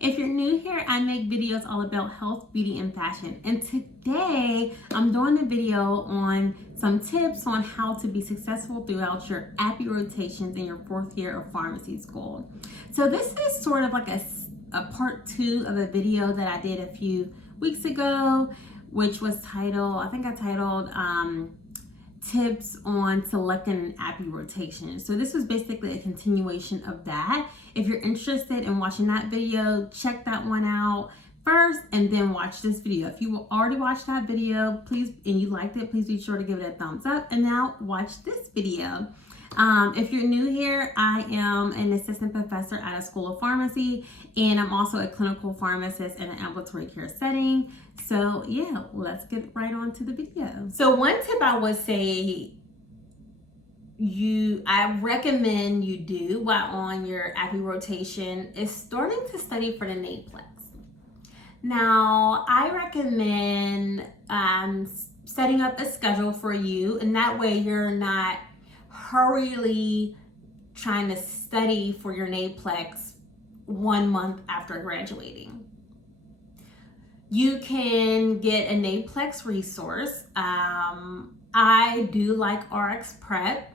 If you're new here, I make videos all about health, beauty, and fashion. And today I'm doing a video on some tips on how to be successful throughout your APPE rotations in your 4th year of pharmacy school. So this is sort of like a part 2 of a video that I did a few weeks ago, which was titled, I think I titled tips on selecting an APPE rotation. So this was basically a continuation of that. If you're interested in watching that video, check that one out first and then watch this video. If you already watched that video, please, and you liked it, please be sure to give it a thumbs up. And now watch this video. If you're new here, I am an assistant professor at a school of pharmacy, and I'm also a clinical pharmacist in an ambulatory care setting. So yeah, let's get right on to the video. So one tip I would say I recommend you do while on your APPE rotation is starting to study for the NAPLEX. Now, I recommend setting up a schedule for you, and that way you're not hurriedly trying to study for your NAPLEX 1 month after graduating. You can get a NAPLEX resource. I do like RX Prep,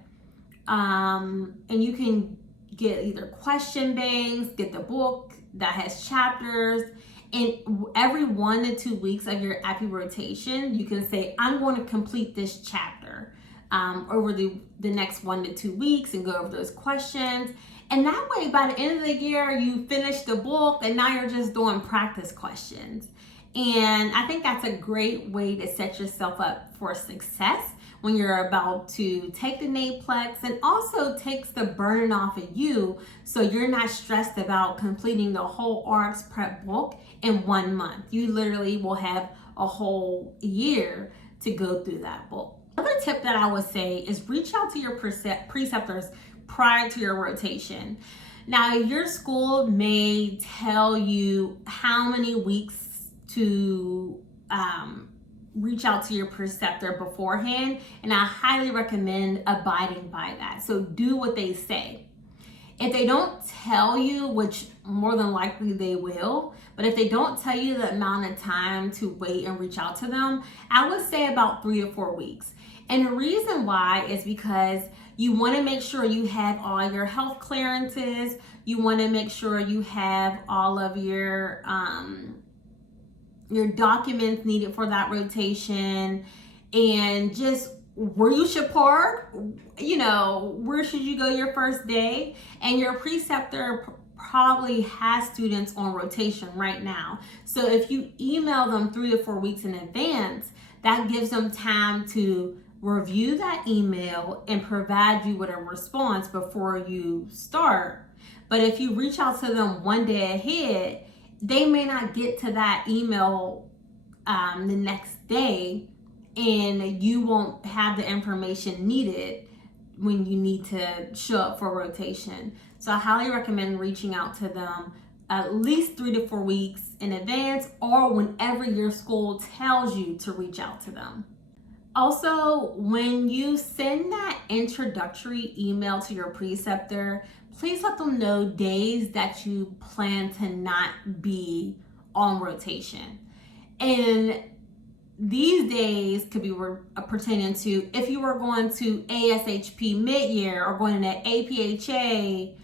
and you can get either question banks, get the book that has chapters, and every 1 to 2 weeks of your APPE rotation, you can say, I'm going to complete this chapter over the next 1 to 2 weeks and go over those questions. And that way, by the end of the year, you finish the book and now you're just doing practice questions. And I think that's a great way to set yourself up for success when you're about to take the NAPLEX, and also takes the burden off of you so you're not stressed about completing the whole RX Prep book in 1 month. You literally will have a whole year to go through that book. Another tip that I would say is reach out to your preceptors prior to your rotation. Now, your school may tell you how many weeks to reach out to your preceptor beforehand, and I highly recommend abiding by that. So do what they say. If they don't tell you, which more than likely they will, but if they don't tell you the amount of time to wait and reach out to them, I would say about 3 to 4 weeks. And the reason why is because you want to make sure you have all your health clearances. You want to make sure you have all of your documents needed for that rotation, and just where you should park, where should you go your first day. And your preceptor probably has students on rotation right now. So if you email them 3 to 4 weeks in advance, that gives them time to review that email and provide you with a response before you start. But if you reach out to them 1 day ahead, they may not get to that email the next day, and you won't have the information needed when you need to show up for rotation. So I highly recommend reaching out to them at least 3 to 4 weeks in advance, or whenever your school tells you to reach out to them. Also, when you send that introductory email to your preceptor, please let them know days that you plan to not be on rotation. And these days could be pertaining to if you are going to ASHP mid-year or going to APHA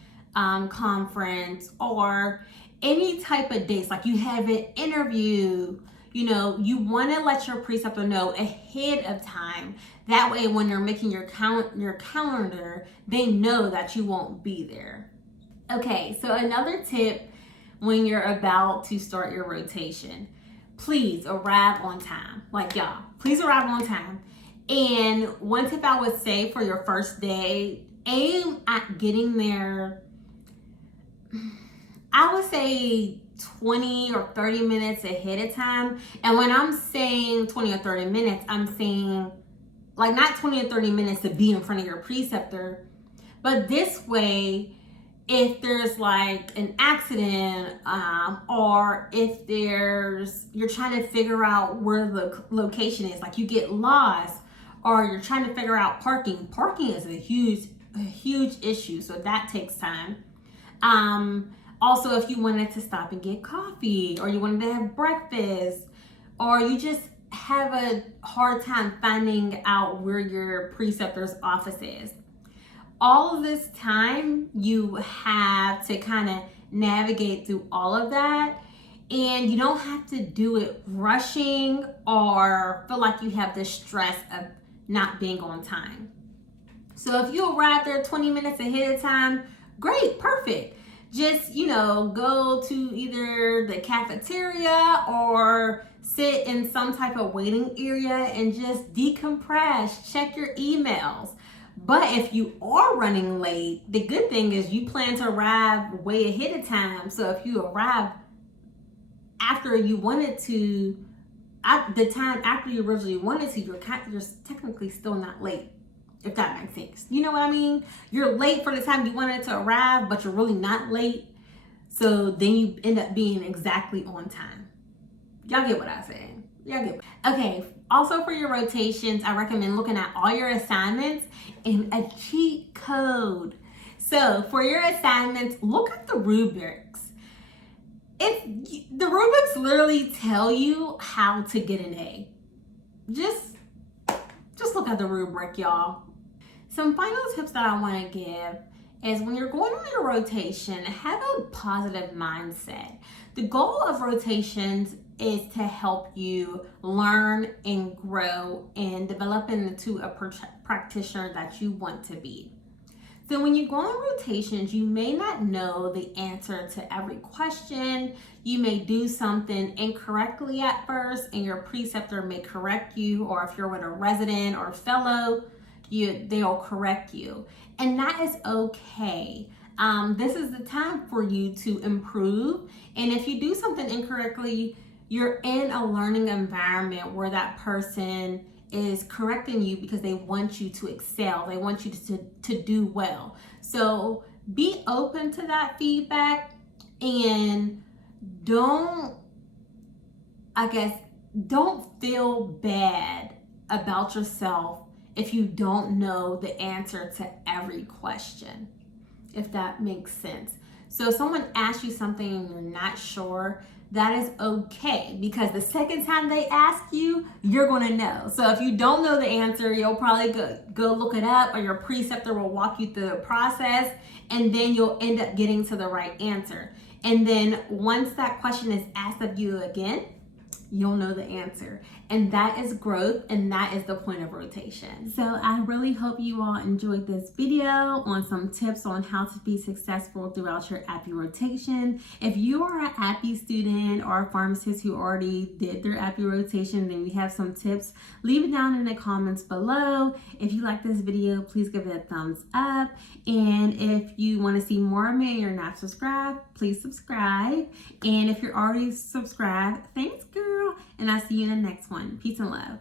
conference, or any type of dates, like you have an interview. You want to let your preceptor know ahead of time. That way, when you're making your calendar, they know that you won't be there. Okay, so another tip when you're about to start your rotation, please arrive on time. Please arrive on time. And one tip I would say for your first day, aim at getting there, I would say 20 or 30 minutes ahead of time. And when I'm saying 20 or 30 minutes, I'm saying not 20 or 30 minutes to be in front of your preceptor, but this way, if there's an accident, or if you're trying to figure out where the location is, you get lost, or you're trying to figure out parking. Parking is a huge issue, so that takes time. Also, if you wanted to stop and get coffee, or you wanted to have breakfast, or you just have a hard time finding out where your preceptor's office is. All of this time you have to kind of navigate through all of that, and you don't have to do it rushing or feel like you have the stress of not being on time. So if you arrive there 20 minutes ahead of time, great, perfect. Just, go to either the cafeteria or sit in some type of waiting area and just decompress, check your emails. But if you are running late, the good thing is you plan to arrive way ahead of time. So if you arrive after you wanted to, at the time after you originally wanted to, you're technically still not late. If that makes sense. You know what I mean? You're late for the time you wanted to arrive, but you're really not late. So then you end up being exactly on time. Y'all get what I'm saying? Y'all get it. Okay, also for your rotations, I recommend looking at all your assignments in a cheat code. So for your assignments, look at the rubrics. The rubrics literally tell you how to get an A. Just look at the rubric, y'all. Some final tips that I want to give is when you're going on your rotation, have a positive mindset. The goal of rotations is to help you learn and grow and develop into a practitioner that you want to be. So when you go on rotations, you may not know the answer to every question. You may do something incorrectly at first and your preceptor may correct you, or if you're with a resident or fellow, they'll correct you. And that is okay. This is the time for you to improve. And if you do something incorrectly, you're in a learning environment where that person is correcting you because they want you to excel. They want you to do well. So be open to that feedback and don't feel bad about yourself if you don't know the answer to every question, if that makes sense. So if someone asks you something and you're not sure, that is okay, because the second time they ask you, you're going to know. So if you don't know the answer, you'll probably go look it up, or your preceptor will walk you through the process, and then you'll end up getting to the right answer. And then once that question is asked of you again, you'll know the answer. And that is growth, and that is the point of rotation. So I really hope you all enjoyed this video on some tips on how to be successful throughout your APPE rotation. If you are an APPE student or a pharmacist who already did their APPE rotation, then we have some tips. Leave it down in the comments below. If you like this video, please give it a thumbs up. And if you want to see more of me and you're not subscribed, please subscribe. And if you're already subscribed, thanks girl. And I'll see you in the next one. Peace and love.